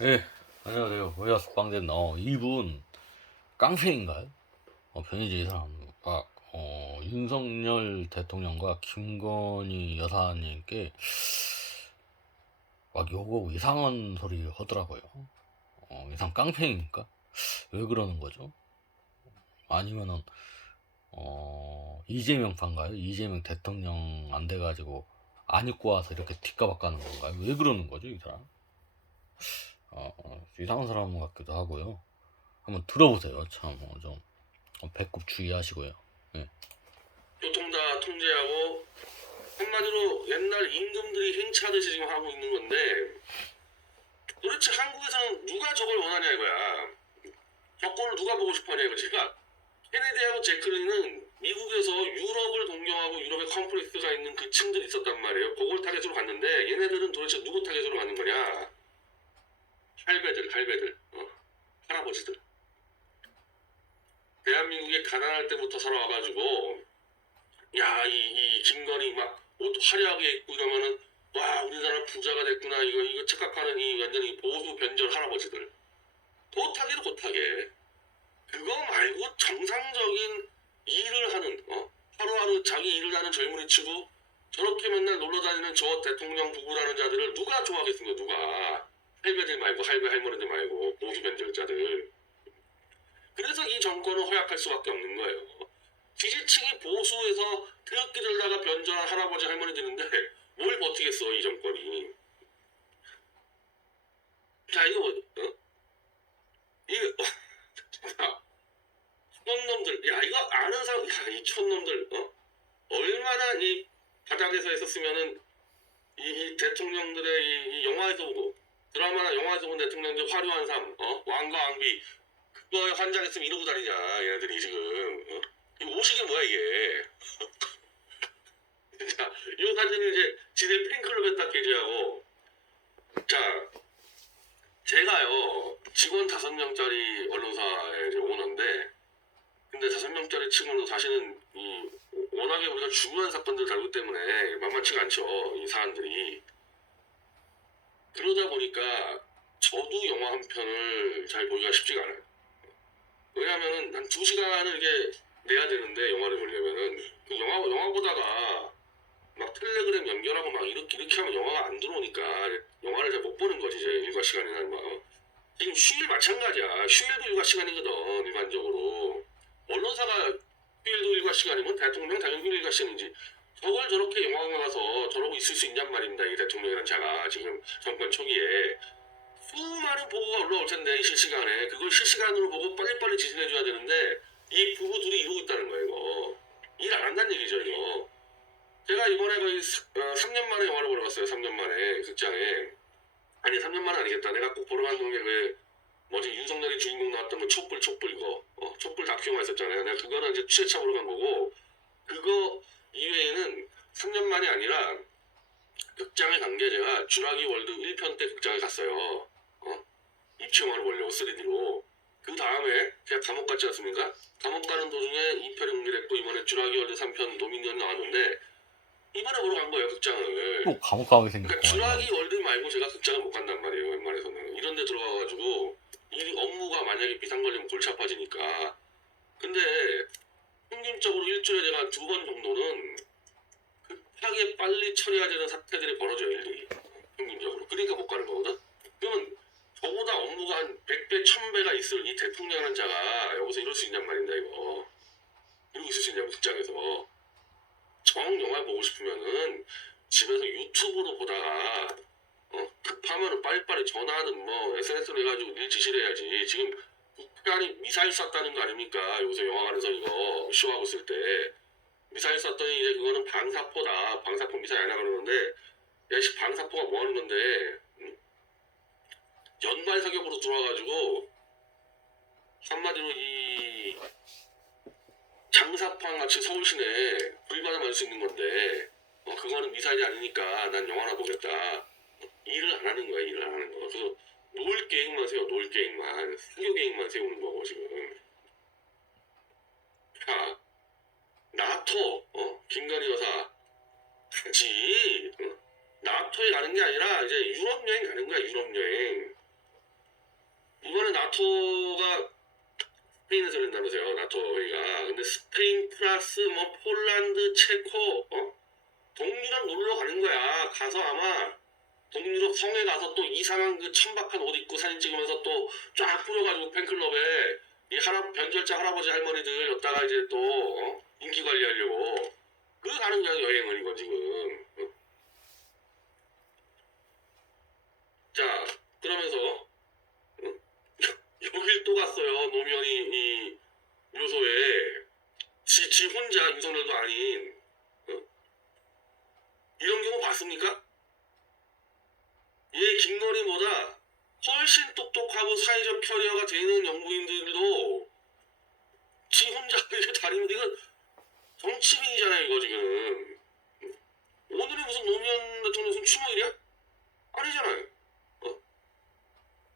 예, 안녕하세요. 오야스 빵된 어 이분 깡패인가요? 어, 변희재 이 사람과 어, 윤석열 대통령과 김건희 여사님께 막 욕하고 이상한 소리 하더라고요. 어, 이상 깡패입니까? 왜 그러는 거죠? 아니면은 어, 이재명 판가요? 이재명 대통령 안 돼가지고 안 입고 와서 이렇게 뒷가박 가는 건가요? 왜 그러는 거죠, 이 사람? 어, 어, 이상한 사람 같기도 하고요. 한번 들어보세요. 참, 어, 좀 어, 배꼽 주의하시고요. 교통 다 통제하고 한마디로 옛날 임금들이 행차하듯이 지금 하고 있는 건데 도대체 한국에서는 누가 저걸 원하냐 이거야 저거를 누가 보고 싶어 하냐 이거지 그러니까 케네디하고 제크리는 미국에서 유럽을 동경하고 유럽에 컴플렉스가 있는 그 층들이 있었단 말이에요 그걸 타겟으로 갔는데 얘네들은 도대체 누구 타겟으로 가는 거냐 할배들 할배들 어, 할아버지들 대한민국에 가난할 때부터 살아와가지고 야, 이, 이 김건희 막 옷 화려하게 입고 이러면은 와, 우리나라 부자가 됐구나. 이거 이거 착각하는 이 완전히 보수 변절 할아버지들. 도타기도 못하게. 그거 말고 정상적인 일을 하는 어? 하루하루 자기 일을 하는 젊은이 치고 저렇게 맨날 놀러 다니는 저 대통령 부부라는 자들을 누가 좋아하겠습니까? 누가 할배들 말고 할배 할머니들 말고 보수 변절자들. 그래서 이 정권은 허약할 수밖에 없는 거예요. 지지층이 보수에서 태극기 들다가 변절한 할아버지 할머니들인데 뭘 버티겠어 이 정권이 자 이거 뭐, 어? 이거 자, 촌놈들 야 이거 아는 사람 야이 촌놈들 어? 얼마나 이 바닥에서 했었으면은 이, 이 대통령들의 이, 이 영화에서 보고 드라마나 영화에서 본 대통령들 화려한 삶 어? 왕과 왕비 그거에 환장했으면 이러고 다니냐 얘네들이 지금 어? 이 옷이게 뭐야 이게 자, 이 사진을 이제 지네 팬클럽에 딱 게재하고 자 제가요 직원 다섯 명짜리 언론사에 이제 오는데 근데 다섯 명짜리 친구는 사실은 이 워낙에 우리가 중요한 사건들을 다루기 때문에 만만치가 않죠 이 사안들이 그러다 보니까 저도 영화 한 편을 잘 보기가 쉽지가 않아요. 왜냐하면은 한두 시간을 이게 내야 되는데 영화를 보려면은 그 영화 영화 보다가 막 텔레그램 연결하고 막 이렇게 이렇게 하면 영화가 안 들어오니까 영화를 잘 못 보는 거지 이제 일과 시간이나 막 지금 휴일 마찬가지야. 휴일도 일과 시간이거든 일반적으로. 언론사가 휴일도 일과 시간이면 대통령 당연히 휴일 일과 시간이지 저걸 저렇게 영화관 가서 저러고 있을 수 있냔 말입니다 이 대통령이란 자가 지금 정권 초기에 수많은 보고가 올라올 텐데 이 실시간에 그걸 실시간으로 보고 빨리빨리 지진해줘야 되는데 이 부부 둘이 이러고 있다는 거예요, 이거. 일 안 한다는 얘기죠, 이거. 제가 이번에 거의 3년 만에 영화를 보러 갔어요, 3년 만에, 극장에. 아니, 3년 만은 아니겠다. 내가 꼭 보러 갔던 게 그, 뭐지, 윤석열이 주인공 나왔던 거, 촛불, 촛불, 이거. 어, 촛불 다큐 영화 있었잖아요. 내가 그거는 이제 취재차 보러 간 거고, 그거 이외에는 3년 만이 아니라, 극장에 간 게 제가 주라기 월드 1편 때 극장에 갔어요. 어? 입체 영화를 보려고 3D로. 그 다음에 제가 감옥 갔지 않습니까? 감옥 가는 도중에 2편 연결했고 이번에 주라기 월드 3편 노민년 나왔는데 이번에 보러 간 거예요 극장을 또 감옥 가게 그러니까 생겼구만. 주라기 월드 말고 제가 극장을 못 간단 말이에요 웬만해서는 이런 데 들어가가지고 이 업무가 만약에 비상 걸리면 골치 아파지니까 근데 평균적으로 일주일에 제가 두 번 정도는 급하게 빨리 처리해야 되는 사태들이 벌어져요 일일이 평균적으로 그러니까 못 가는 거거든 그러면 저보다 업무가 한 100배, 1000배가 있을 이 대통령이라는 자가 여기서 이럴 수 있냔 말입니다, 이거. 이러고 있을 수 있냐고, 극장에서. 정 영화 보고 싶으면은 집에서 유튜브로 보다가, 어, 급하면은 빨리빨리 전화하든 뭐, SNS로 해가지고 일 지시를 해야지. 지금 북한이 미사일 쐈다는 거 아닙니까? 여기서 영화관에서 이거 쇼하고 있을 때. 미사일 쐈더니 이제 그거는 방사포다. 방사포 미사일 아니라 그러는데, 야, 씨, 방사포가 뭐 하는 건데, 응? 연말 사격으로 들어와가지고 한마디로 이 장사판 같이 서울 시내 불만을 만들 수 있는 건데 어, 그거는 미사일이 아니니까 난 영화나 보겠다 어, 일을 안 하는 거야 일을 안 하는 거 그래서 놀 계획만 세워 놀 계획만. 사교 계획만 세우는 거고 지금. 자 나토 어? 김건희 여사. 같이 어? 나토에 가는 게 아니라 이제 유럽 여행 가는 거야 유럽 여행. 이번에 나토가 스페인에서 열린다면서요 나토 회의가. 근데 스페인 플러스 뭐 폴란드 체코 어? 동유럽 놀러 가는 거야. 가서 아마 동유럽 성에 가서 또 이상한 그 천박한 옷 입고 사진 찍으면서 또 쫙 뿌려가지고 팬클럽에 이 할아 변절자 할아버지 할머니들 여기다가 이제 또 어? 인기 관리하려고 그 가는 거야 여행을 이거 지금 어? 자 그러면서 어? 여길 또 갔어요 노무현이 이 묘소에 지, 지 혼자 윤석열도 아닌 어? 이런 경우 봤습니까? 얘 김건희보다 훨씬 똑똑하고 사회적 커리어가 되는 연구인들도 지 혼자 이렇게 다니는데 이건 정치민이잖아요 이거 지금 오늘이 무슨 노무현 대통령 무슨 추모일이야? 아니잖아요 어?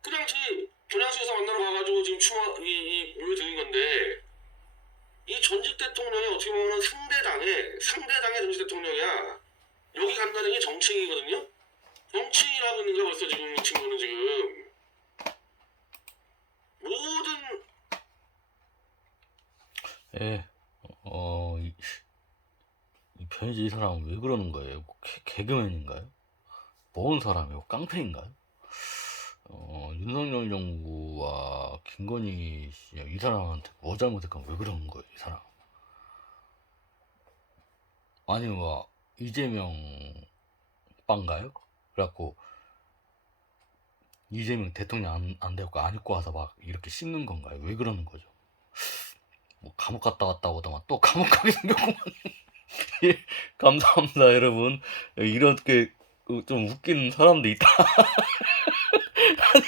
그냥 지 분양소에서 만나러 가가지고 지금 추모 이, 이 묘에 드린 건데 이 전직 대통령이 어떻게 보면 상대당의 상대당의 전직 대통령이야 여기 간다는 게 정치인이거든요 정치인이라고 있는 거야 벌써 지금 이 친구는 지금 모든 예, 어, 이, 이 변희재 이 사람은 왜 그러는 거예요? 뭐 개, 개그맨인가요? 뭔 사람이에요? 깡패인가요? 어, 윤석열 정부와 김건희 씨, 이 사람한테 뭐 잘못했건 왜 그러는 거예요, 이 사람? 아니, 뭐, 이재명 빵가요? 그래갖고, 이재명 대통령 안, 안 되고 안 입고 와서 막 이렇게 씹는 건가요? 왜 그러는 거죠? 뭐 감옥 갔다 왔다 오다만 또 감옥 가게 생겼구만. 예, 감사합니다, 여러분. 이렇게 좀 웃긴 사람도 있다. 아니,